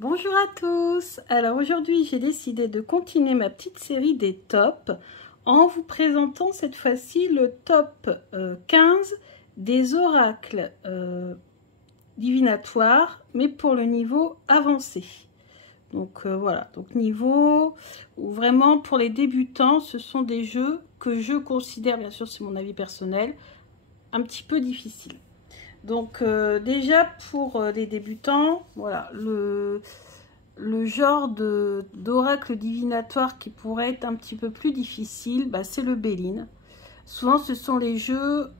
Bonjour à tous. Alors aujourd'hui j'ai décidé de continuer ma petite série des tops en vous présentant cette fois-ci le top 15 des oracles divinatoires, mais pour le niveau avancé. Donc voilà, donc niveau où vraiment pour les débutants, ce sont des jeux que je considère, bien sûr c'est mon avis personnel, un petit peu difficiles. Donc déjà pour les débutants, voilà, le genre d'oracle divinatoire qui pourrait être un petit peu plus difficile, bah, c'est le Béline. Souvent ce sont les jeux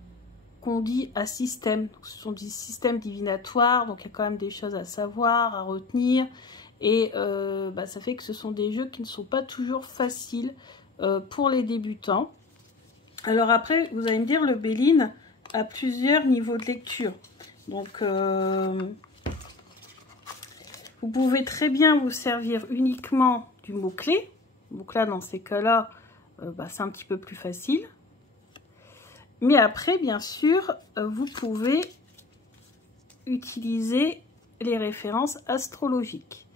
qu'on dit à système, ce sont des systèmes divinatoires, donc il y a quand même des choses à savoir, à retenir, et bah, ça fait que ce sont des jeux qui ne sont pas toujours faciles pour les débutants. Alors après, vous allez me dire, le Béline a plusieurs niveaux de lecture. Donc, vous pouvez très bien vous servir uniquement du mot-clé. Donc là, dans ces cas-là, bah, c'est un petit peu plus facile. Mais après, bien sûr, vous pouvez utiliser les références astrologiques.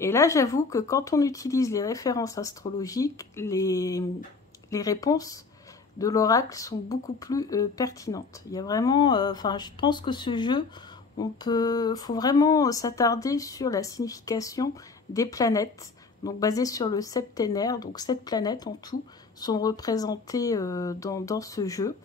Et là, j'avoue que quand on utilise les références astrologiques, les réponses de l'oracle sont beaucoup plus pertinentes. Il y a vraiment, je pense que ce jeu, faut vraiment s'attarder sur la signification des planètes, donc basé sur le septénaire. Donc 7 planètes en tout sont représentées dans ce jeu.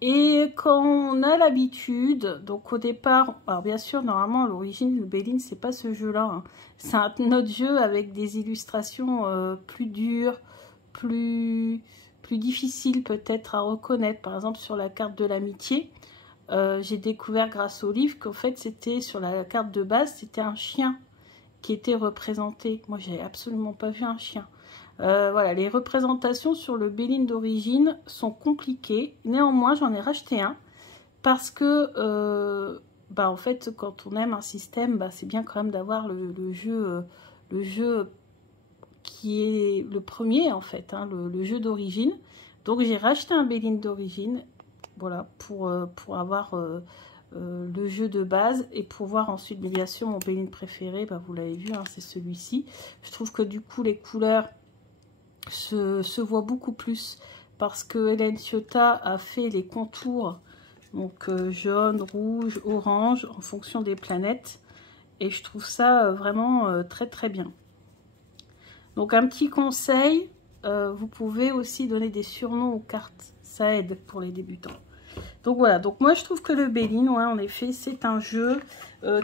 Et quand on a l'habitude, donc au départ, alors bien sûr, normalement, à l'origine, le Béline, c'est pas ce jeu-là, hein. C'est un autre jeu avec des illustrations plus dures, plus difficiles peut-être à reconnaître. Par exemple, sur la carte de l'amitié, j'ai découvert grâce au livre qu'en fait, c'était sur la carte de base, c'était un chien qui était représenté. Moi, j'avais absolument pas vu un chien. Voilà, les représentations sur le Béline d'origine sont compliquées. Néanmoins, j'en ai racheté un parce que, en fait, quand on aime un système, c'est bien quand même d'avoir le jeu qui est le premier, en fait, hein, le jeu d'origine. Donc, j'ai racheté un Béline d'origine, voilà, pour avoir le jeu de base et pour voir ensuite, mais bien sûr, mon Béline préféré, vous l'avez vu, hein, c'est celui-ci. Je trouve que du coup, les couleurs se voit beaucoup plus parce que Hélène Ciotat a fait les contours, donc jaune, rouge, orange en fonction des planètes, et je trouve ça vraiment très très bien. Donc un petit conseil, vous pouvez aussi donner des surnoms aux cartes, ça aide pour les débutants. Donc voilà, donc moi je trouve que le Béline, ouais, en effet, c'est un jeu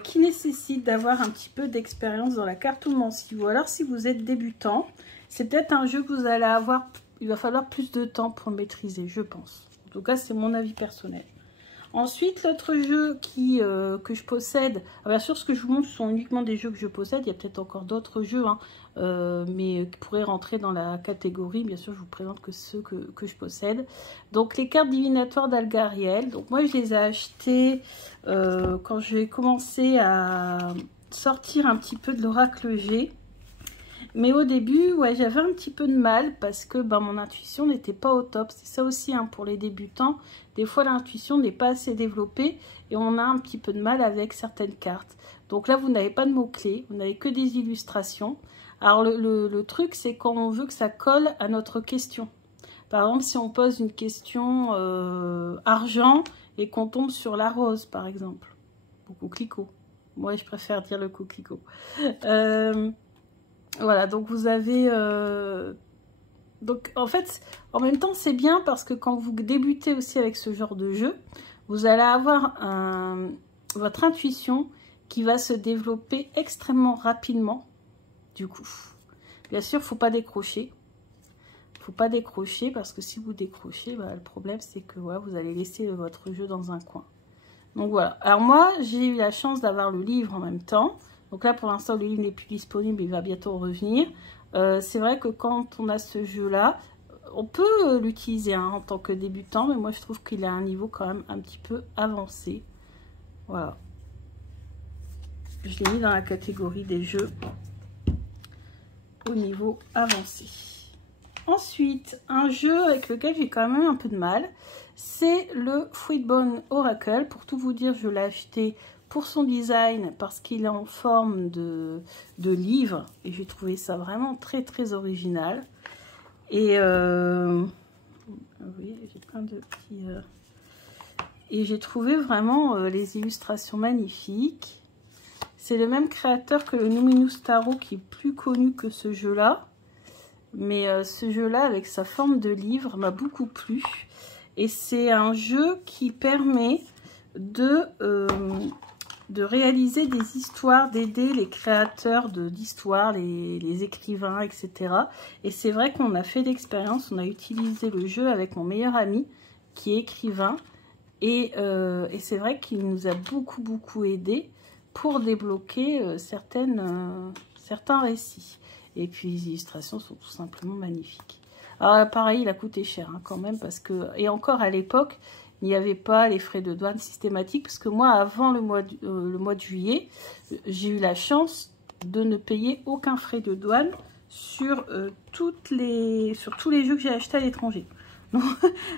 qui nécessite d'avoir un petit peu d'expérience dans la cartomancie. Ou alors si vous êtes débutant, c'est peut-être un jeu que vous allez avoir, il va falloir plus de temps pour le maîtriser, je pense. En tout cas, c'est mon avis personnel. Ensuite, l'autre jeu que je possède, bien sûr, ce que je vous montre, ce sont uniquement des jeux que je possède. Il y a peut-être encore d'autres jeux, hein, mais qui pourraient rentrer dans la catégorie. Bien sûr, je vous présente que ceux que je possède. Donc, les cartes divinatoires d'Algariel. Donc, moi, je les ai achetées quand j'ai commencé à sortir un petit peu de l'oracle G. Mais au début, ouais, j'avais un petit peu de mal parce que mon intuition n'était pas au top. C'est ça aussi, hein, pour les débutants. Des fois, l'intuition n'est pas assez développée et on a un petit peu de mal avec certaines cartes. Donc là, vous n'avez pas de mots-clés, vous n'avez que des illustrations. Alors, le truc, c'est quand on veut que ça colle à notre question. Par exemple, si on pose une question argent et qu'on tombe sur la rose, par exemple. Ou coquelicot. Moi, je préfère dire le coquelicot. Voilà, donc vous avez... Donc en fait, en même temps, c'est bien parce que quand vous débutez aussi avec ce genre de jeu, vous allez avoir votre intuition qui va se développer extrêmement rapidement, du coup. Bien sûr, il ne faut pas décrocher. Il ne faut pas décrocher parce que si vous décrochez, le problème, c'est que ouais, vous allez laisser votre jeu dans un coin. Donc voilà. Alors moi, j'ai eu la chance d'avoir le livre en même temps. Donc là, pour l'instant, le livre n'est plus disponible, il va bientôt revenir. C'est vrai que quand on a ce jeu-là, on peut l'utiliser en tant que débutant, mais moi, je trouve qu'il a un niveau quand même un petit peu avancé. Voilà. Je l'ai mis dans la catégorie des jeux au niveau avancé. Ensuite, un jeu avec lequel j'ai quand même un peu de mal, c'est le Fruitbone Oracle. Pour tout vous dire, je l'ai acheté pour son design, parce qu'il est en forme de livre. Et j'ai trouvé ça vraiment très très original. Et oui, j'ai plein de petits... Et j'ai trouvé vraiment les illustrations magnifiques. C'est le même créateur que le Luminous Tarot qui est plus connu que ce jeu-là. Mais ce jeu-là, avec sa forme de livre, m'a beaucoup plu. Et c'est un jeu qui permet de réaliser des histoires, d'aider les créateurs d'histoires, les écrivains, etc. Et c'est vrai qu'on a fait l'expérience, on a utilisé le jeu avec mon meilleur ami qui est écrivain. Et c'est vrai qu'il nous a beaucoup aidé pour débloquer certains récits. Et puis les illustrations sont tout simplement magnifiques. Alors pareil, il a coûté cher hein, quand même, parce que, et encore à l'époque, il n'y avait pas les frais de douane systématiques, parce que moi, avant le mois de juillet, j'ai eu la chance de ne payer aucun frais de douane sur, tous les jeux que j'ai achetés à l'étranger. Donc,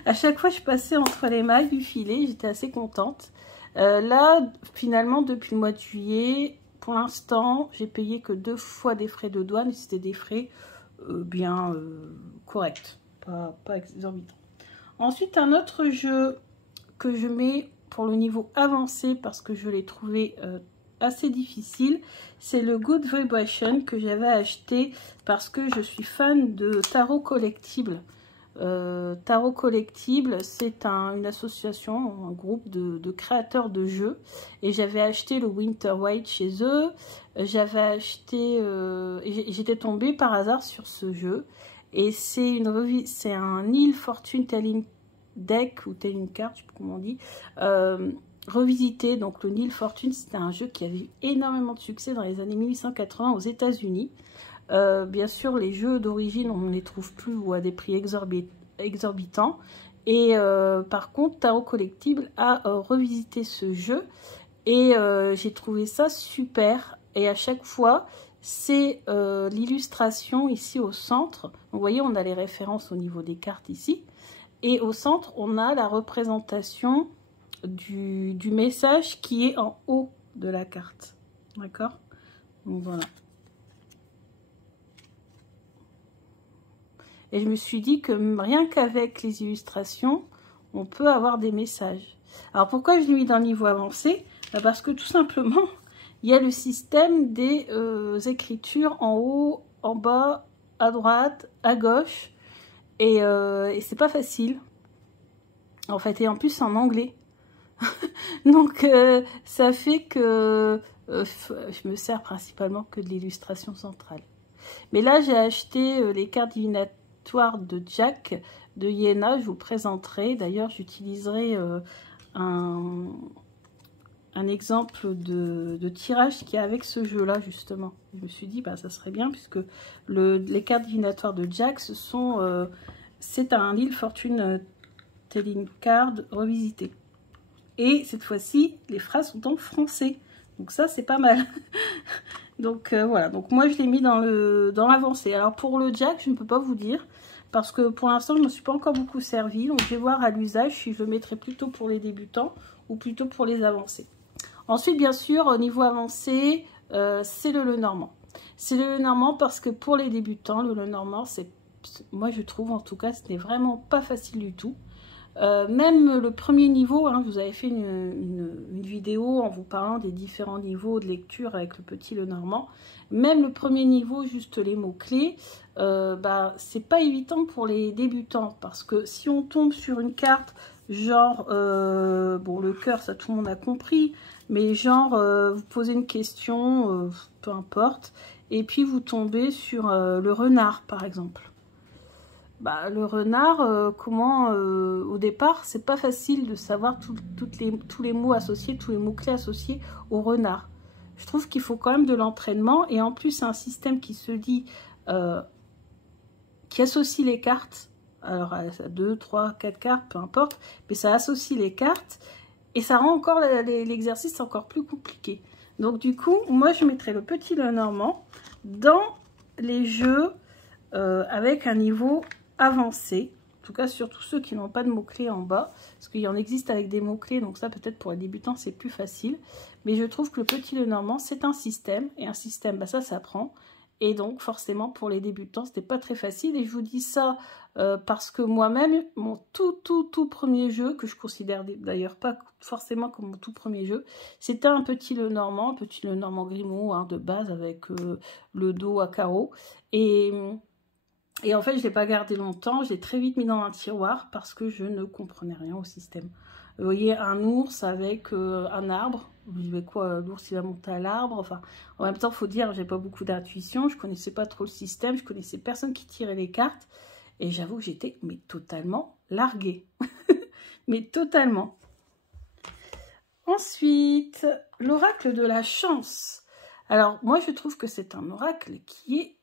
à chaque fois, je passais entre les mailles du filet, j'étais assez contente. Là, finalement, depuis le mois de juillet, pour l'instant, j'ai payé que 2 fois des frais de douane, et c'était des frais bien corrects, pas exorbitants. Ensuite, un autre jeu que je mets pour le niveau avancé, parce que je l'ai trouvé assez difficile, c'est le Good Vibration que j'avais acheté parce que je suis fan de Tarot Collectible. Tarot Collectible, c'est une association, un groupe de créateurs de jeux, et j'avais acheté le Winter White chez eux. J'avais acheté, j'étais tombée par hasard sur ce jeu, et c'est un Neil Fortune Telling Deck ou Telling Card, je sais pas comment on dit, revisité. Donc le Neil Fortune, c'était un jeu qui avait eu énormément de succès dans les années 1880 aux États-Unis. Bien sûr, les jeux d'origine, on ne les trouve plus ou à des prix exorbitants. Et par contre, Tarot Collectible a revisité ce jeu et j'ai trouvé ça super. Et à chaque fois, c'est l'illustration ici au centre. Vous voyez, on a les références au niveau des cartes ici. Et au centre, on a la représentation du message qui est en haut de la carte. D'accord? Donc voilà. Et je me suis dit que rien qu'avec les illustrations, on peut avoir des messages. Alors pourquoi je l'ai mis dans le niveau avancé? Parce que tout simplement, il y a le système des écritures en haut, en bas, à droite, à gauche. Et c'est pas facile. En fait, et en plus en anglais. Donc ça fait que je me sers principalement que de l'illustration centrale. Mais là, j'ai acheté les cartes divinatoires de Jack, de Iéna, je vous présenterai. D'ailleurs, j'utiliserai un exemple de tirage qui est avec ce jeu-là, justement. Je me suis dit, bah, ça serait bien, puisque les cartes divinatoires de Jack, c'est un Neil Fortune Telling Card revisité. Et cette fois-ci, les phrases sont en français. Donc ça, c'est pas mal. Donc voilà, donc moi je l'ai mis dans l'avancée. Alors pour le Jack, je ne peux pas vous dire, parce que pour l'instant je ne me suis pas encore beaucoup servi. Donc je vais voir à l'usage si je le mettrai plutôt pour les débutants ou plutôt pour les avancés. Ensuite, bien sûr, au niveau avancé, c'est le Lenormand. C'est le Lenormand parce que pour les débutants, le Lenormand, moi je trouve en tout cas, ce n'est vraiment pas facile du tout. Même le premier niveau, hein, vous avez fait une vidéo en vous parlant des différents niveaux de lecture avec le petit Lenormand. Même le premier niveau, juste les mots-clés, c'est pas évident pour les débutants. Parce que si on tombe sur une carte, genre, bon le cœur, ça tout le monde a compris, mais genre, vous posez une question, peu importe, et puis vous tombez sur le renard, par exemple. Bah, le renard, au départ, c'est pas facile de savoir tous les mots associés, tous les mots-clés associés au renard. Je trouve qu'il faut quand même de l'entraînement, et en plus, c'est un système qui se dit, qui associe les cartes, alors à 2, 3, 4 cartes, peu importe, mais ça associe les cartes, et ça rend encore l'exercice encore plus compliqué. Donc du coup, moi je mettrais le petit Lenormand dans les jeux avec un niveau avancé, en tout cas surtout ceux qui n'ont pas de mots-clés en bas, parce qu'il y en existe avec des mots-clés, donc ça peut-être pour les débutants c'est plus facile, Mais je trouve que le Petit Lenormand, c'est un système. Et un système, bah, ça s'apprend. Et donc, forcément, pour les débutants, c'était pas très facile. Et je vous dis ça parce que moi-même, mon tout premier jeu, que je considère d'ailleurs pas forcément comme mon tout premier jeu, c'était un Petit Lenormand Grimaud, hein, de base, avec le dos à carreaux. Et en fait, je ne l'ai pas gardé longtemps. Je l'ai très vite mis dans un tiroir parce que je ne comprenais rien au système. Vous voyez, un ours avec un arbre. Je disais quoi, l'ours il va monter à l'arbre. Enfin, en même temps, il faut dire, j'ai pas beaucoup d'intuition. Je connaissais pas trop le système. Je connaissais personne qui tirait les cartes. Et j'avoue que j'étais mais totalement larguée. Mais totalement. Ensuite, l'oracle de la chance. Alors, moi, je trouve que c'est un oracle qui est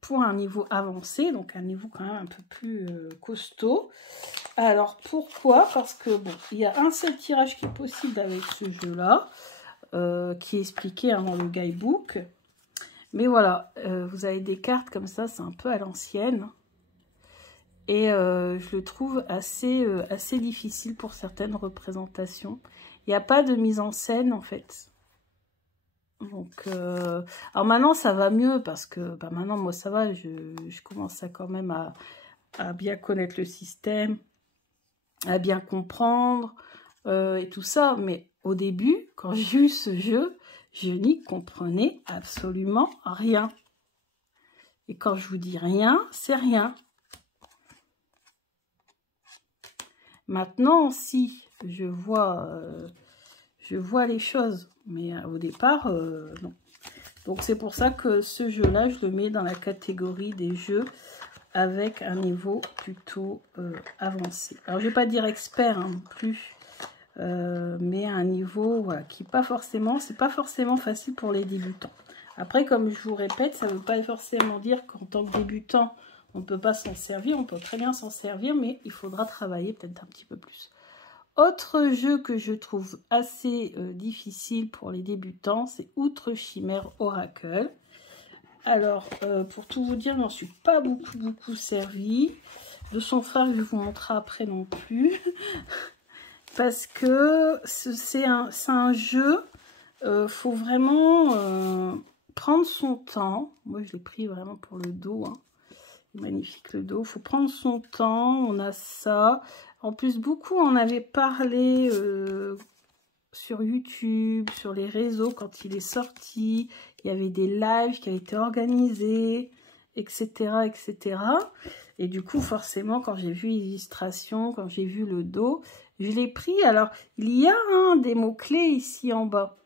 pour un niveau avancé, donc un niveau quand même un peu plus costaud. Alors, pourquoi? Parce que, bon, il y a un seul tirage qui est possible avec ce jeu-là, qui est expliqué hein, dans le guidebook. Mais voilà, vous avez des cartes comme ça, c'est un peu à l'ancienne. Et je le trouve assez difficile pour certaines représentations. Il n'y a pas de mise en scène, en fait. Donc, alors maintenant, ça va mieux parce que bah, maintenant, moi, ça va. Je commence à quand même à bien connaître le système, à bien comprendre et tout ça. Mais au début, quand j'ai eu ce jeu, je n'y comprenais absolument rien. Et quand je vous dis rien, c'est rien. Maintenant, si je vois les choses, mais au départ, non. Donc, c'est pour ça que ce jeu-là, je le mets dans la catégorie des jeux avec un niveau plutôt avancé. Alors, je ne vais pas dire expert hein, non plus, mais un niveau voilà, qui pas forcément, c'est pas forcément facile pour les débutants. Après, comme je vous répète, ça ne veut pas forcément dire qu'en tant que débutant, on ne peut pas s'en servir. On peut très bien s'en servir, mais il faudra travailler peut-être un petit peu plus. Autre jeu que je trouve assez difficile pour les débutants, c'est Outre Chimère Oracle. Alors, pour tout vous dire, je n'en suis pas beaucoup servi. De son frère, je vais vous montrer après non plus. Parce que c'est un jeu, faut vraiment prendre son temps. Moi, je l'ai pris vraiment pour le dos. Hein. C'est magnifique le dos. Il faut prendre son temps. On a ça. En plus, beaucoup en avaient parlé sur YouTube, sur les réseaux quand il est sorti. Il y avait des lives qui avaient été organisés, etc., etc. Et du coup, forcément, quand j'ai vu l'illustration, quand j'ai vu le dos, je l'ai pris. Alors, il y a des mots-clés ici en bas.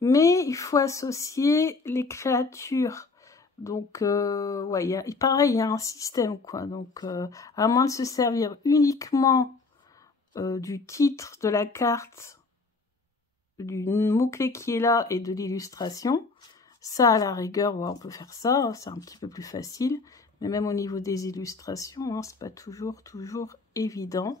Mais il faut associer les créatures. Donc, ouais, pareil, il y a un système, quoi. Donc, à moins de se servir uniquement du titre de la carte, du mot-clé qui est là et de l'illustration, ça, à la rigueur, ouais, on peut faire ça, c'est un petit peu plus facile. Mais même au niveau des illustrations, hein, c'est pas toujours évident.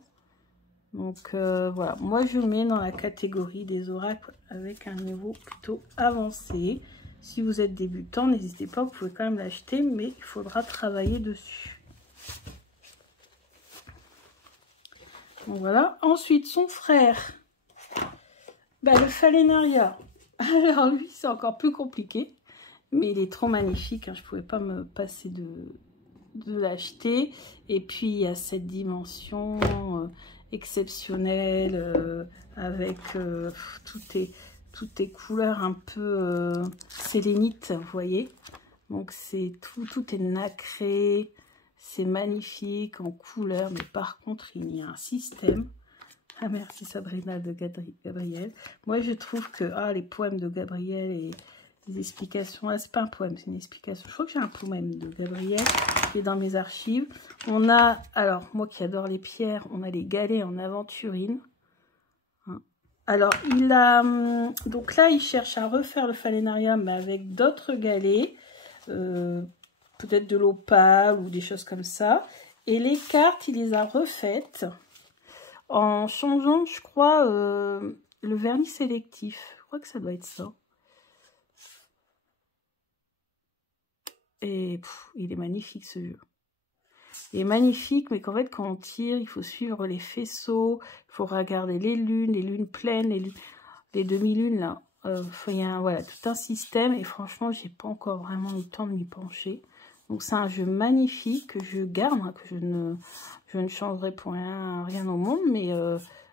Donc, voilà, moi, je le mets dans la catégorie des oracles avec un niveau plutôt avancé. Si vous êtes débutant, n'hésitez pas, vous pouvez quand même l'acheter, mais il faudra travailler dessus. Donc voilà. Ensuite, son frère, bah, le Falénaria. Alors lui, c'est encore plus compliqué, mais il est trop magnifique. Hein, je ne pouvais pas me passer de l'acheter. Et puis, il y a cette dimension exceptionnelle avec toutes les couleurs un peu sélénites, vous voyez. Donc, c'est tout est nacré. C'est magnifique en couleur, mais par contre, il y a un système. Ah, merci Sabrina de Gabriel. Moi, je trouve que les poèmes de Gabriel et les explications... Ah, c'est pas un poème, c'est une explication. Je crois que j'ai un poème de Gabriel qui est dans mes archives. On a, alors, moi qui adore les pierres, on a les galets en aventurine. Hein. Alors, il a... donc là, il cherche à refaire le Falénaria, mais avec d'autres galets. Peut-être de l'opale ou des choses comme ça. Et les cartes, il les a refaites en changeant, je crois, le vernis sélectif. Je crois que ça doit être ça. Et il est magnifique ce jeu. Il est magnifique, mais qu'en fait, quand on tire, il faut suivre les faisceaux, il faut regarder les lunes pleines, les lunes... les demi-lunes là. Il y a voilà, tout un système et franchement, j'ai pas encore vraiment eu le temps de m'y pencher. Donc c'est un jeu magnifique que je garde, hein, que je ne changerai pour rien au monde, mais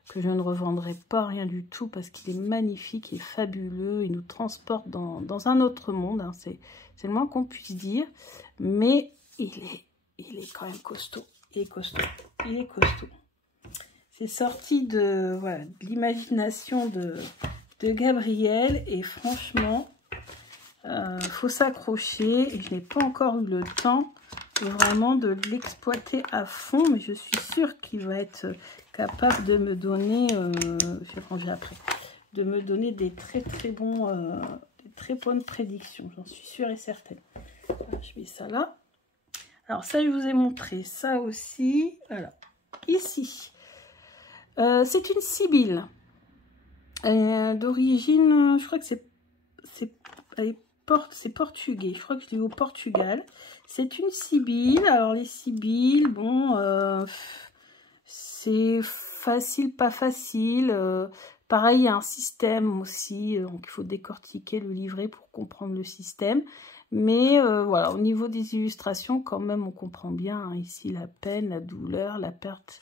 que je ne revendrai pas rien du tout parce qu'il est magnifique et fabuleux. Il nous transporte dans un autre monde, hein, c'est le moins qu'on puisse dire, mais il est quand même costaud. Il est costaud. Il est costaud. C'est sorti de l'imagination de Gabriel et franchement, faut s'accrocher et je n'ai pas encore eu le temps vraiment de l'exploiter à fond, mais je suis sûre qu'il va être capable de me donner, je vais ranger après, de me donner des très bonnes prédictions, j'en suis sûre et certaine. Voilà, je mets ça là. Alors ça, je vous ai montré ça aussi. Voilà, ici. C'est une sibylle d'origine, je crois que c'est portugais, je crois que je l'ai au Portugal. C'est une sibylle. Alors les sibylles, bon, c'est facile, pas facile. Pareil, il y a un système aussi, donc il faut décortiquer le livret pour comprendre le système. Mais voilà, au niveau des illustrations, quand même, on comprend bien, hein, ici la peine, la douleur, la perte.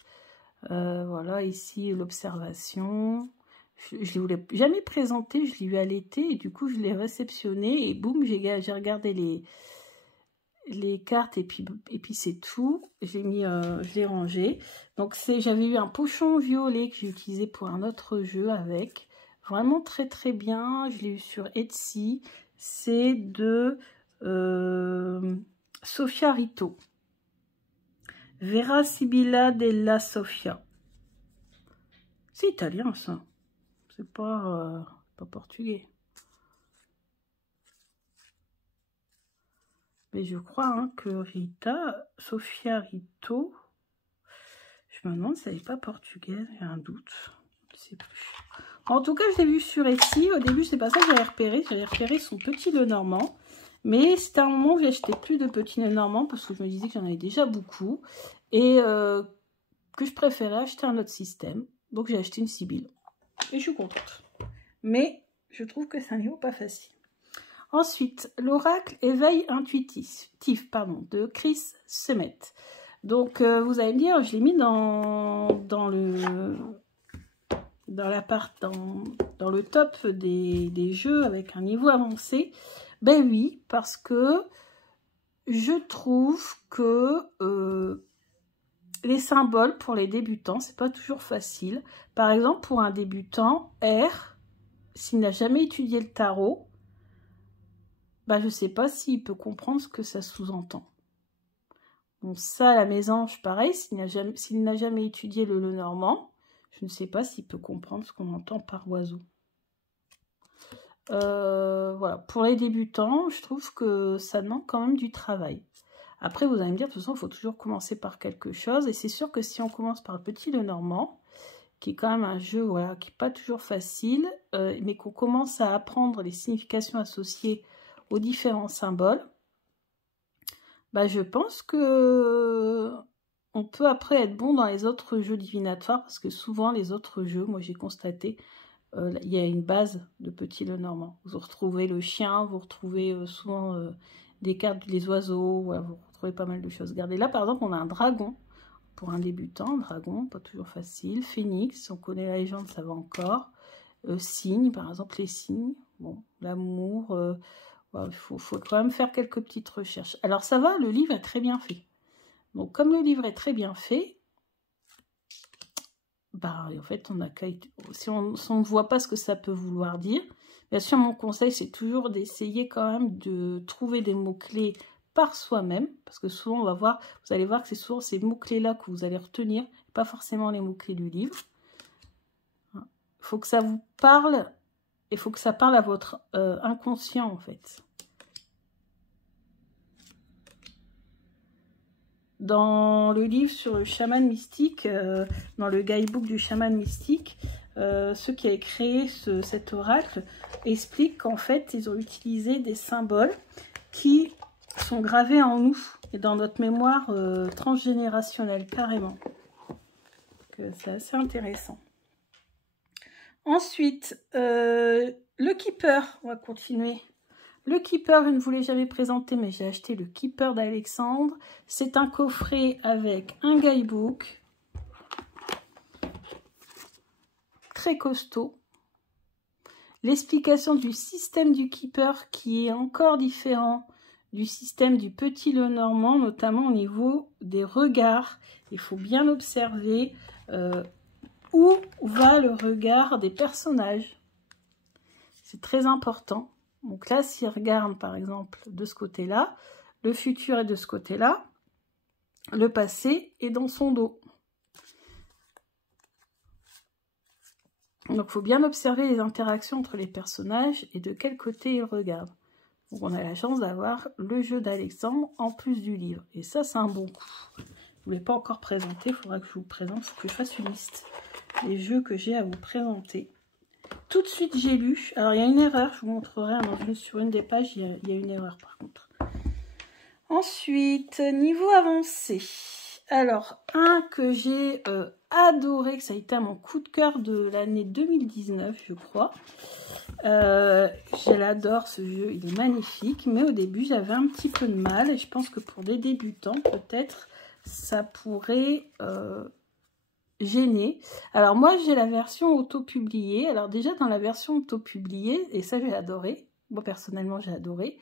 Voilà, ici l'observation. Je ne vous l'ai jamais présenté, je l'ai eu à l'été et du coup je l'ai réceptionné et boum, j'ai regardé les cartes et puis c'est tout. Je l'ai rangé. Donc j'avais eu un pochon violet que j'ai utilisé pour un autre jeu avec. Vraiment très très bien. Je l'ai eu sur Etsy. C'est de Sofia Rito. Vera Sibilla della Sofia. C'est italien ça. C'est pas portugais. Mais je crois hein, que Sofia Rito, je me demande si elle n'est pas portugaise, j'ai un doute. Je sais plus. En tout cas, je l'ai vu sur Etsy. Au début, c'est pas ça que j'avais repéré. J'avais repéré son petit Lenormand. Mais c'était un moment où j'achetais plus de petits Lenormand parce que je me disais que j'en avais déjà beaucoup. Et que je préférais acheter un autre système. Donc j'ai acheté une sibylle. Et je suis contente. Mais je trouve que c'est un niveau pas facile. Ensuite, l'oracle éveil intuitif de Chris Semet. Donc vous allez me dire, je l'ai mis dans le top des jeux avec un niveau avancé. Ben oui, parce que je trouve que les symboles pour les débutants, c'est pas toujours facile. Par exemple, pour un débutant, R, s'il n'a jamais étudié le tarot, bah, je ne sais pas s'il peut comprendre ce que ça sous-entend. Bon, ça, la mésange, pareil, s'il n'a jamais étudié le Lenormand, je ne sais pas s'il peut comprendre ce qu'on entend par oiseau. Voilà, pour les débutants, je trouve que ça demande quand même du travail. Après, vous allez me dire, de toute façon, il faut toujours commencer par quelque chose. Et c'est sûr que si on commence par le petit Lenormand, qui est quand même un jeu voilà, qui n'est pas toujours facile, mais qu'on commence à apprendre les significations associées aux différents symboles, bah, je pense que on peut après être bon dans les autres jeux divinatoires, parce que souvent les autres jeux, moi j'ai constaté, il y a une base de petit Lenormand. Vous retrouvez le chien, vous retrouvez souvent des cartes des oiseaux, voilà, vous retrouvez pas mal de choses. Regardez là par exemple on a un dragon. Pour un débutant, dragon, pas toujours facile. Phénix, on connaît la légende, ça va encore. Cygne, par exemple, les cygnes. Bon, l'amour, il faut quand même faire quelques petites recherches. Alors ça va, le livre est très bien fait. Donc comme le livre est très bien fait, bah en fait, on a qu'à... Si on ne voit pas ce que ça peut vouloir dire, bien sûr, mon conseil, c'est toujours d'essayer quand même de trouver des mots-clés par soi-même, parce que souvent on va voir, vous allez voir que c'est souvent ces mots-clés-là que vous allez retenir, pas forcément les mots-clés du livre. Il faut que ça vous parle, il faut que ça parle à votre inconscient en fait. Dans le livre sur le chaman mystique, dans le guidebook du chaman mystique, ceux qui avaient créé cet oracle expliquent qu'en fait ils ont utilisé des symboles qui sont gravés en nous et dans notre mémoire transgénérationnelle carrément. C'est assez intéressant. Ensuite, le Keeper, on va continuer. Le Keeper, je ne vous l'ai jamais présenté, mais j'ai acheté le Keeper d'Alexandre. C'est un coffret avec un guidebook. Très costaud. L'explication du système du Keeper qui est encore différent du système du Petit Lenormand, notamment au niveau des regards. Il faut bien observer où va le regard des personnages. C'est très important. Donc là, s'il regarde par exemple de ce côté-là, le futur est de ce côté-là, le passé est dans son dos. Donc il faut bien observer les interactions entre les personnages et de quel côté ils regardent. Donc on a la chance d'avoir le jeu d'Alexandre en plus du livre. Et ça, c'est un bon coup. Je ne vous l'ai pas encore présenté, il faudra que je vous présente, que je fasse une liste des jeux que j'ai à vous présenter. Tout de suite, j'ai lu. Alors, il y a une erreur, je vous montrerai sur une des pages, il y a une erreur par contre. Ensuite, niveau avancé. Alors, un que j'ai adoré, que ça a été mon coup de cœur de l'année 2019, je crois. Je l'adore ce jeu, il est magnifique, mais au début, j'avais un petit peu de mal. Et je pense que pour des débutants, peut-être, ça pourrait... gêné. Alors moi j'ai la version auto-publiée. Alors déjà dans la version auto-publiée, et ça j'ai adoré, moi personnellement j'ai adoré,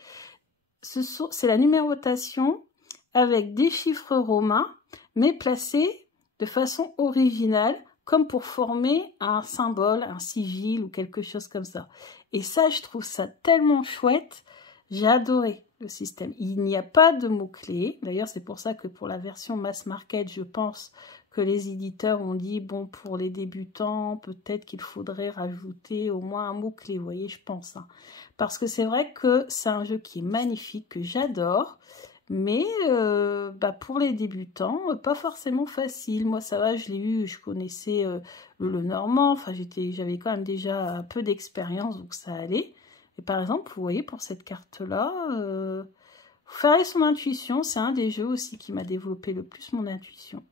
c'est la numérotation avec des chiffres romains, mais placés de façon originale, comme pour former un symbole, un sigil ou quelque chose comme ça. Et ça, je trouve ça tellement chouette, j'ai adoré le système. Il n'y a pas de mots-clés, d'ailleurs c'est pour ça que pour la version mass market, je pense que les éditeurs ont dit, bon, pour les débutants, peut-être qu'il faudrait rajouter au moins un mot-clé, vous voyez, je pense. Hein. Parce que c'est vrai que c'est un jeu qui est magnifique, que j'adore, mais pour les débutants, pas forcément facile. Moi, ça va, je l'ai eu, je connaissais le Lenormand, enfin, j'avais quand même déjà un peu d'expérience, donc ça allait. Et par exemple, vous voyez, pour cette carte-là, faire son intuition, c'est un des jeux aussi qui m'a développé le plus mon intuition.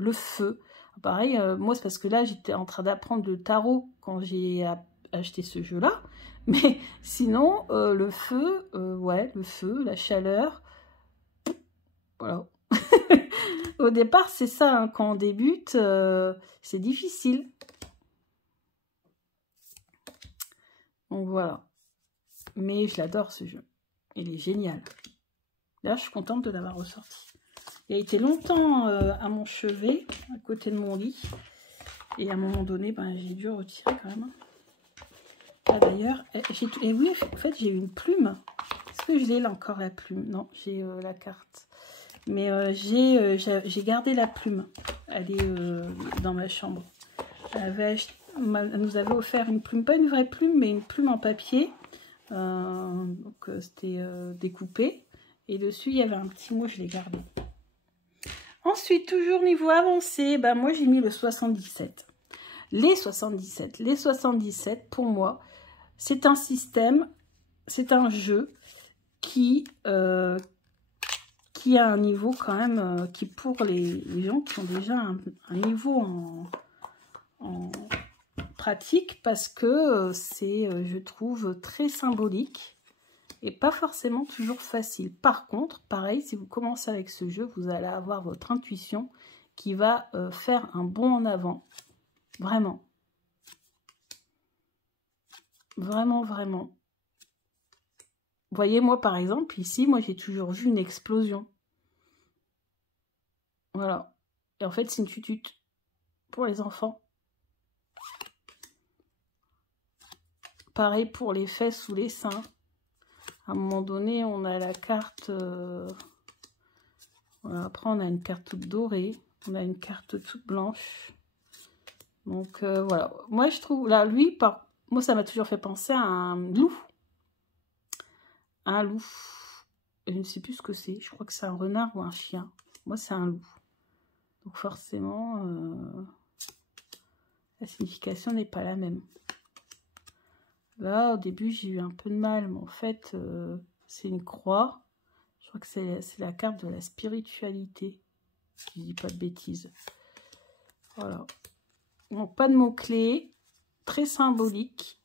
Le feu. Pareil, moi, c'est parce que là, j'étais en train d'apprendre le tarot quand j'ai acheté ce jeu-là. Mais sinon, le feu, ouais, le feu, la chaleur, voilà. Au départ, c'est ça, hein, quand on débute, c'est difficile. Donc voilà. Mais je l'adore, ce jeu. Il est génial. Là, je suis contente de l'avoir ressorti. Il a été longtemps à mon chevet, à côté de mon lit. Et à un moment donné, ben, j'ai dû retirer quand même. Ah, d'ailleurs, et oui, en fait, j'ai une plume. Est-ce que je l'ai là encore, la plume? Non, j'ai la carte. Mais j'ai gardé la plume. Elle est dans ma chambre. Elle nous avait offert une plume, pas une vraie plume, mais une plume en papier. Donc, c'était découpé. Et dessus, il y avait un petit mot, je l'ai gardé. Ensuite, toujours niveau avancé, ben moi j'ai mis le 77. Les 77, pour moi, c'est un système, c'est un jeu qui a un niveau quand même, qui pour les gens qui ont déjà un niveau en pratique, parce que c'est, je trouve, très symbolique. Et pas forcément toujours facile. Par contre, pareil, si vous commencez avec ce jeu, vous allez avoir votre intuition qui va faire un bond en avant. Vraiment. Vraiment, vraiment. Vous voyez, moi, par exemple, ici, moi, j'ai toujours vu une explosion. Voilà. Et en fait, c'est une tutute pour les enfants. Pareil pour les fesses ou les seins. À un moment donné, on a la carte... Voilà, après, on a une carte toute dorée. On a une carte toute blanche. Donc, voilà. Moi, je trouve... Là, lui, moi, ça m'a toujours fait penser à un loup. Un loup. Je ne sais plus ce que c'est. Je crois que c'est un renard ou un chien. Moi, c'est un loup. Donc, forcément, la signification n'est pas la même. Là, au début, j'ai eu un peu de mal, mais en fait, c'est une croix. Je crois que c'est la carte de la spiritualité. Si je dis pas de bêtises. Voilà. Donc, pas de mots-clés. très symbolique.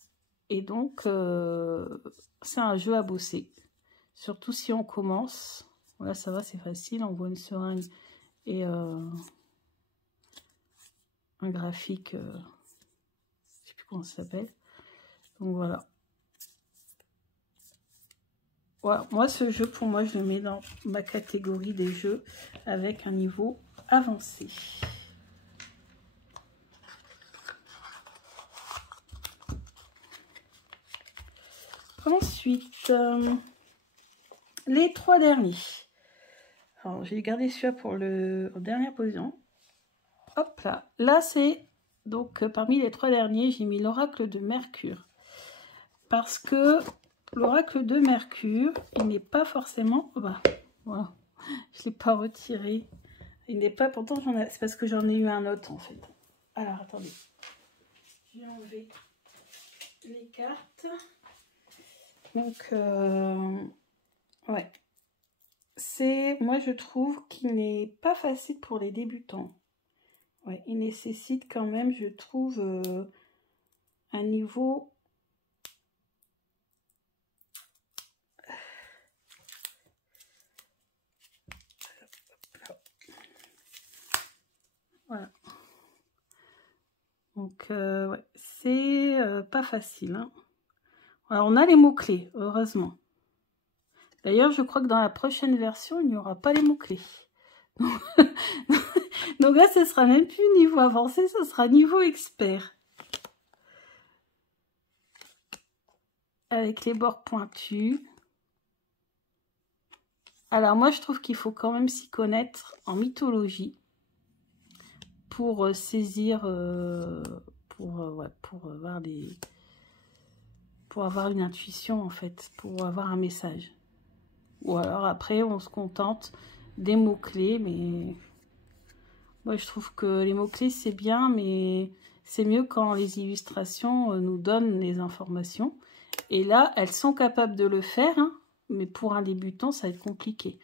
Et donc, c'est un jeu à bosser. Surtout si on commence. Là, ça va, c'est facile. On voit une seringue et un graphique. Je ne sais plus comment ça s'appelle. Donc, voilà. Voilà. Moi, ce jeu, pour moi, je le mets dans ma catégorie des jeux avec un niveau avancé. Ensuite, les 3 derniers. Alors, j'ai gardé celui-là pour le dernière position. Hop là. Là, c'est donc parmi les 3 derniers, j'ai mis l'oracle de Mercure. Parce que l'oracle de Mercure, il n'est pas forcément... Bah, voilà. Je ne l'ai pas retiré. Il n'est pas... Pourtant, c'est parce que j'en ai eu un autre, en fait. Alors, attendez. Je vais enlever les cartes. Donc, ouais. Moi, je trouve qu'il n'est pas facile pour les débutants. Ouais, il nécessite quand même, je trouve, un niveau... Voilà. Donc, ouais, c'est pas facile, hein. Alors, on a les mots-clés, heureusement. D'ailleurs, je crois que dans la prochaine version, il n'y aura pas les mots-clés. Donc là, ce sera même plus niveau avancé, ce sera niveau expert. Avec les bords pointus. Alors, moi, je trouve qu'il faut quand même s'y connaître en mythologie pour saisir, pour avoir une intuition, en fait, pour avoir un message. Ou alors après, on se contente des mots-clés, mais moi, je trouve que les mots-clés, c'est bien, mais c'est mieux quand les illustrations nous donnent les informations. Et là, elles sont capables de le faire, hein, mais pour un débutant, ça va être compliqué.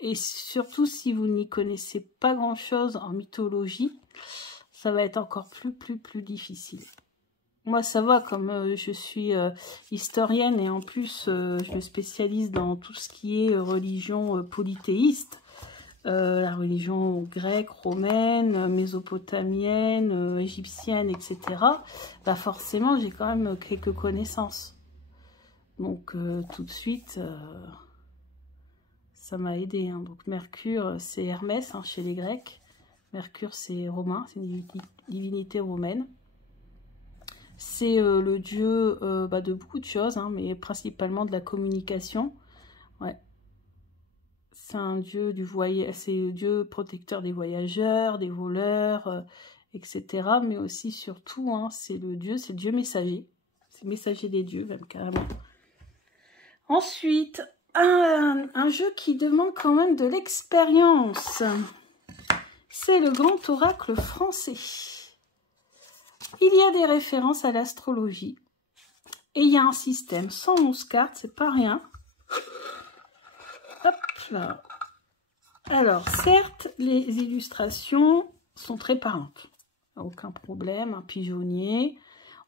Et surtout, si vous n'y connaissez pas grand-chose en mythologie, ça va être encore plus difficile. Moi, ça va, comme je suis historienne et en plus, je me spécialise dans tout ce qui est religion polythéiste. La religion grecque, romaine, mésopotamienne, égyptienne, etc. Bah forcément, j'ai quand même quelques connaissances. Donc, tout de suite, ça m'a aidé. Hein. Donc, Mercure, c'est Hermès hein, chez les Grecs. Mercure, c'est romain, c'est une divinité romaine. C'est le dieu de beaucoup de choses, hein, mais principalement de la communication. Ouais. C'est un dieu du voyage, c'est le dieu protecteur des voyageurs, des voleurs, etc. Mais aussi, surtout, hein, c'est le dieu messager. C'est messager des dieux, même carrément. Ensuite, un jeu qui demande quand même de l'expérience. C'est le grand oracle français. Il y a des références à l'astrologie. Et il y a un système 111 cartes, c'est pas rien. Hop là. Alors, certes, les illustrations sont très parlantes. Aucun problème, un pigeonnier.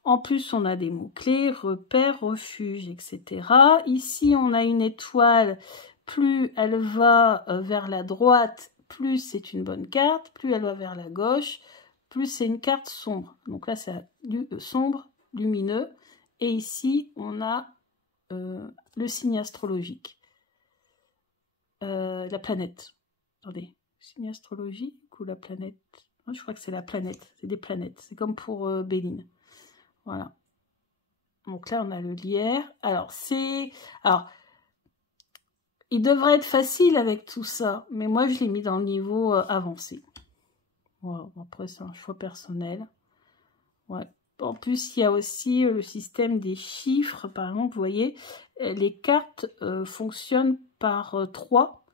En plus, on a des mots-clés, repères, refuge, etc. Ici, on a une étoile. Plus elle va vers la droite, plus c'est une bonne carte. Plus elle va vers la gauche, plus c'est une carte sombre. Donc là, c'est sombre, lumineux. Et ici, on a le signe astrologique. La planète. Attendez, signe astrologique ou la planète? Je crois que c'est la planète. C'est des planètes. C'est comme pour Béline. Voilà. Donc là, on a le lierre. Alors, il devrait être facile avec tout ça. Mais moi, je l'ai mis dans le niveau avancé. Voilà. Après, c'est un choix personnel. Ouais. En plus, il y a aussi le système des chiffres. Par exemple, vous voyez, les cartes fonctionnent par 3.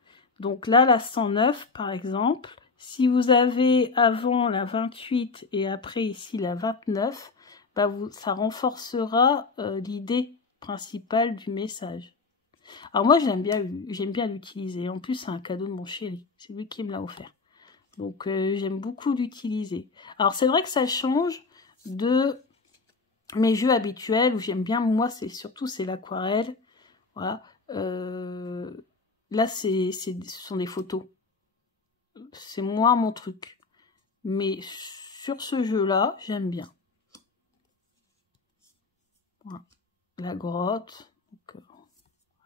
Donc là, la 109, par exemple, si vous avez avant la 28 et après ici la 29, bah ça renforcera l'idée principale du message. Alors moi, j'aime bien l'utiliser. En plus, c'est un cadeau de mon chéri. C'est lui qui me l'a offert. Donc, j'aime beaucoup l'utiliser. Alors, c'est vrai que ça change de mes jeux habituels où j'aime bien, moi, c'est surtout c'est l'aquarelle. Voilà. Là, ce sont des photos. C'est moins mon truc. Mais sur ce jeu-là, j'aime bien. Voilà. La grotte. Donc,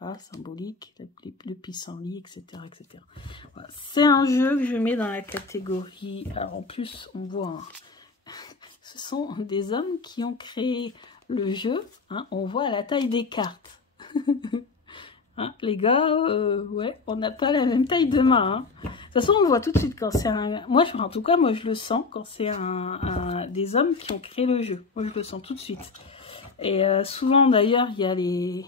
voilà, symbolique. Le pissenlit, etc. etc. Voilà. C'est un jeu que je mets dans la catégorie... Alors, en plus, on voit... Hein, ce sont des hommes qui ont créé le jeu. Hein, on voit la taille des cartes. Hein, les gars, ouais, on n'a pas la même taille de main. Hein. De toute façon, on voit tout de suite quand c'est un... Moi, en tout cas, moi, je le sens quand c'est des hommes qui ont créé le jeu. Moi, je le sens tout de suite. Et souvent, d'ailleurs, il y a les...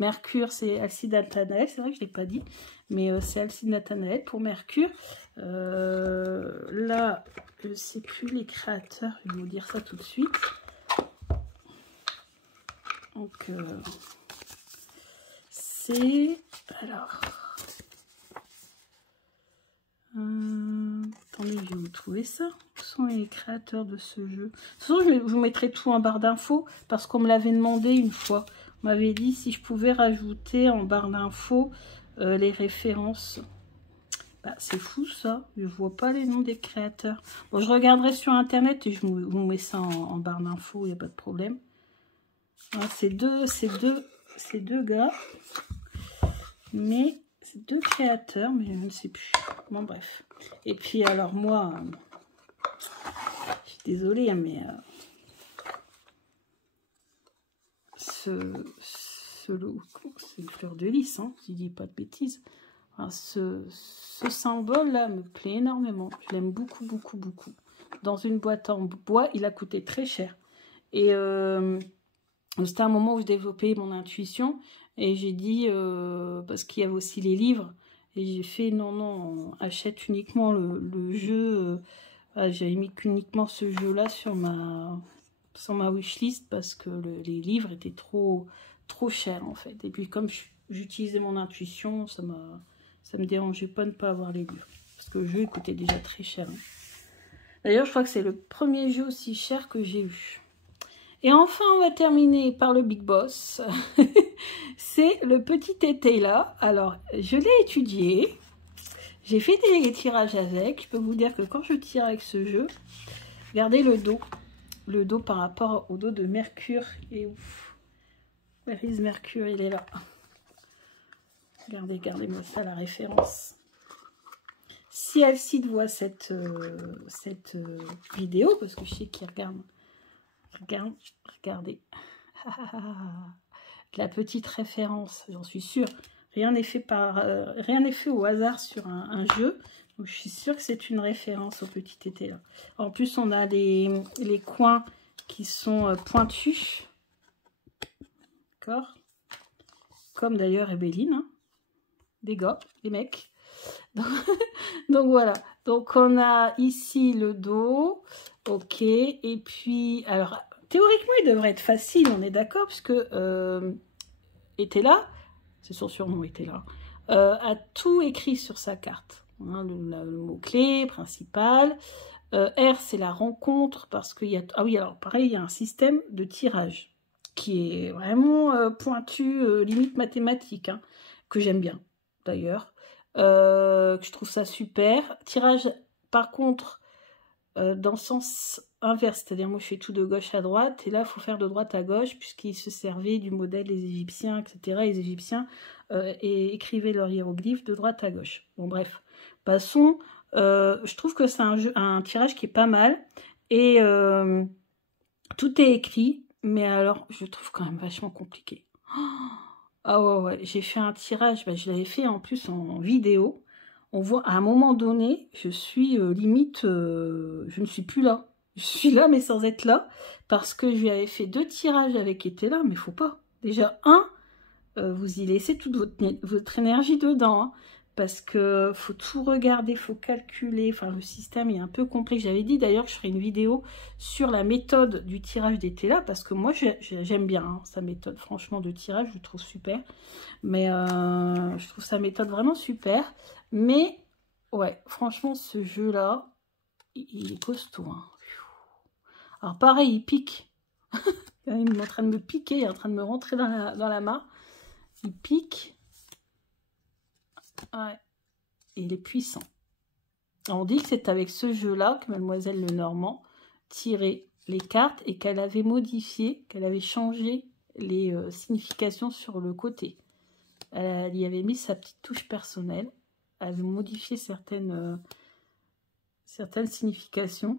Mercure, c'est Alcide Nathanaël. C'est vrai que je ne l'ai pas dit, mais c'est Alcide Nathanaël pour Mercure. Là, je ne sais plus les créateurs. Je vais vous dire ça tout de suite. Donc... Alors, attendez, je vais vous trouver ça. Où sont les créateurs de ce jeu? De toute façon, je vous mettrai tout en barre d'infos parce qu'on me l'avait demandé une fois. On m'avait dit si je pouvais rajouter en barre d'infos les références. Bah, c'est fou ça, je vois pas les noms des créateurs. Bon, je regarderai sur internet et je vous mets ça en barre d'infos, il n'y a pas de problème. Voilà, c'est deux gars. Mais c'est deux créateurs, mais je ne sais plus. Bon, bref. Et puis, alors, moi, je suis désolée, mais ce logo, c'est une fleur de lys, hein, je dis pas de bêtises. Enfin, ce symbole-là me plaît énormément. Je l'aime beaucoup, beaucoup, beaucoup. Dans une boîte en bois, il a coûté très cher. Et c'était un moment où je développais mon intuition. Et j'ai dit, parce qu'il y avait aussi les livres, et j'ai fait, non, achète uniquement le jeu. J'avais mis uniquement ce jeu-là sur ma wishlist, parce que les livres étaient trop chers, en fait. Et puis, comme j'utilisais mon intuition, ça me dérangeait pas de ne pas avoir les livres. Parce que le jeu coûtait déjà très cher. Hein. D'ailleurs, je crois que c'est le premier jeu aussi cher que j'ai eu. Et enfin, on va terminer par le Big Boss. C'est le petit tété là. Alors, je l'ai étudié. J'ai fait des tirages avec. Je peux vous dire que quand je tire avec ce jeu, regardez le dos. Le dos par rapport au dos de Mercure. Et ouf. Where is Mercure? Il est là. Regardez-moi ça, la référence. Si Alcide voit cette vidéo, parce que je sais qu'il regarde. Regardez. La petite référence, j'en suis sûre. Rien n'est fait au hasard sur un jeu. Donc, je suis sûre que c'est une référence au petit tété là. En plus, on a les coins qui sont pointus. D'accord. Comme d'ailleurs Ebéline. Hein. Des gars, des mecs. Donc voilà. Donc on a ici le dos. Ok. Et puis, alors... Théoriquement, il devrait être facile, on est d'accord, parce que était là, c'est son surnom était là, a tout écrit sur sa carte. Hein, le mot-clé principal. R, c'est la rencontre, parce qu'il y a... Ah oui, alors pareil, il y a un système de tirage qui est vraiment pointu, limite mathématique, hein, que j'aime bien, d'ailleurs. Que je trouve ça super. Tirage, par contre, dans le sens... inverse, c'est-à-dire moi je fais tout de gauche à droite et là il faut faire de droite à gauche puisqu'ils se servaient du modèle des Égyptiens, etc. Les Égyptiens écrivaient leurs hiéroglyphes de droite à gauche. Bon bref, passons. Je trouve que c'est un tirage qui est pas mal et tout est écrit, mais alors je le trouve quand même vachement compliqué. Ah ouais, j'ai fait un tirage, je l'avais fait en plus en vidéo. On voit à un moment donné, je suis limite, je ne suis plus là. Je suis là, mais sans être là, parce que je lui avais fait 2 tirages avec était là, mais faut pas. Déjà, vous y laissez toute votre énergie dedans, hein, parce que faut tout regarder, faut calculer. Enfin, le système est un peu complexe. J'avais dit d'ailleurs que je ferais une vidéo sur la méthode du tirage d'été là, parce que moi, j'aime bien hein, sa méthode, franchement, de tirage, je le trouve super. Mais je trouve sa méthode vraiment super. Mais, ouais, franchement, ce jeu-là, il est costaud. Hein. Alors, pareil, il pique. Il est en train de me piquer, il est en train de me rentrer dans la main. Il pique. Ouais. Et il est puissant. On dit que c'est avec ce jeu-là que Mademoiselle Lenormand tirait les cartes et qu'elle avait modifié, qu'elle avait changé les significations sur le côté. Elle y avait mis sa petite touche personnelle. Elle avait modifié certaines significations.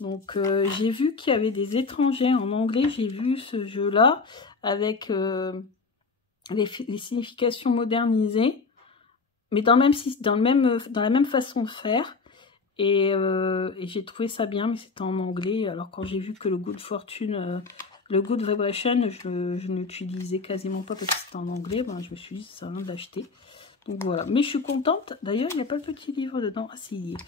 Donc, j'ai vu qu'il y avait des étrangers en anglais. J'ai vu ce jeu-là avec les significations modernisées, mais dans la même façon de faire. Et j'ai trouvé ça bien, mais c'était en anglais. Alors, quand j'ai vu que le Good Fortune, le Good Vibration, je ne l'utilisais quasiment pas parce que c'était en anglais, ben, je me suis dit, ça sert à rien d'acheter. Donc voilà, mais je suis contente. D'ailleurs, il n'y a pas le petit livre dedans. Ah si, il y est.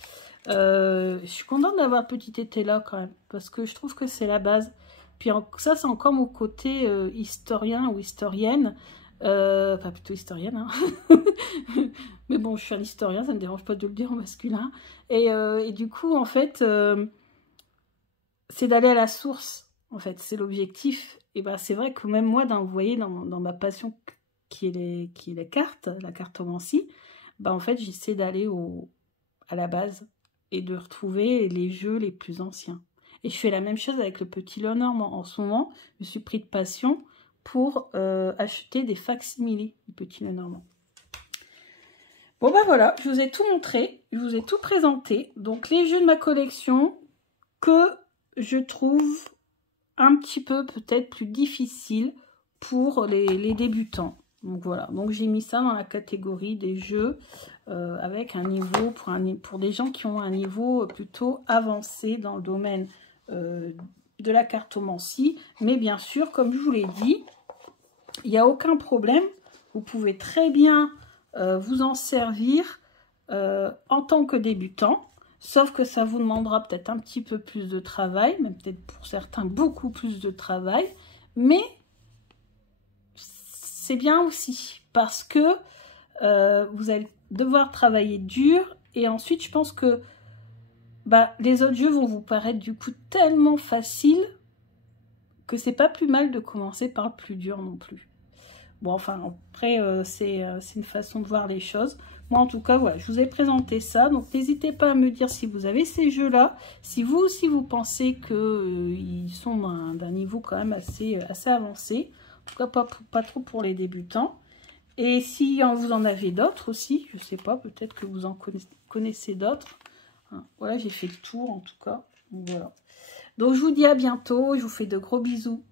Je suis contente d'avoir le petit été là quand même, parce que je trouve que c'est la base. Puis ça, c'est encore mon côté historien ou historienne. Enfin, plutôt historienne. Hein. Mais bon, je suis un historien, ça ne me dérange pas de le dire en masculin. Et du coup, en fait, c'est d'aller à la source. En fait, c'est l'objectif. Et ben, c'est vrai que même moi, vous voyez, dans ma passion qui est la cartomancie, bah en fait j'essaie d'aller à la base et de retrouver les jeux les plus anciens. Et je fais la même chose avec le Petit Lenormand. En ce moment, je me suis pris de passion pour acheter des facsimilés du Petit Lenormand. Bon bah voilà, je vous ai tout montré, je vous ai tout présenté. Donc les jeux de ma collection que je trouve un petit peu peut-être plus difficiles pour les débutants. Donc voilà, donc j'ai mis ça dans la catégorie des jeux avec un niveau, pour des gens qui ont un niveau plutôt avancé dans le domaine de la cartomancie. Mais bien sûr, comme je vous l'ai dit, il n'y a aucun problème. Vous pouvez très bien vous en servir en tant que débutant. Sauf que ça vous demandera peut-être un petit peu plus de travail, même peut-être pour certains beaucoup plus de travail. Mais c'est bien aussi parce que vous allez devoir travailler dur et ensuite je pense que les autres jeux vont vous paraître du coup tellement faciles que c'est pas plus mal de commencer par le plus dur non plus. Bon, enfin après c'est une façon de voir les choses. Moi en tout cas voilà, je vous ai présenté ça, donc n'hésitez pas à me dire si vous avez ces jeux là, si vous aussi vous pensez qu'ils sont d'un niveau quand même assez avancé. En tout cas, pas trop pour les débutants. Et si vous en avez d'autres aussi, je ne sais pas, peut-être que vous en connaissez d'autres. Voilà, j'ai fait le tour en tout cas. Donc, voilà. Donc, je vous dis à bientôt. Je vous fais de gros bisous.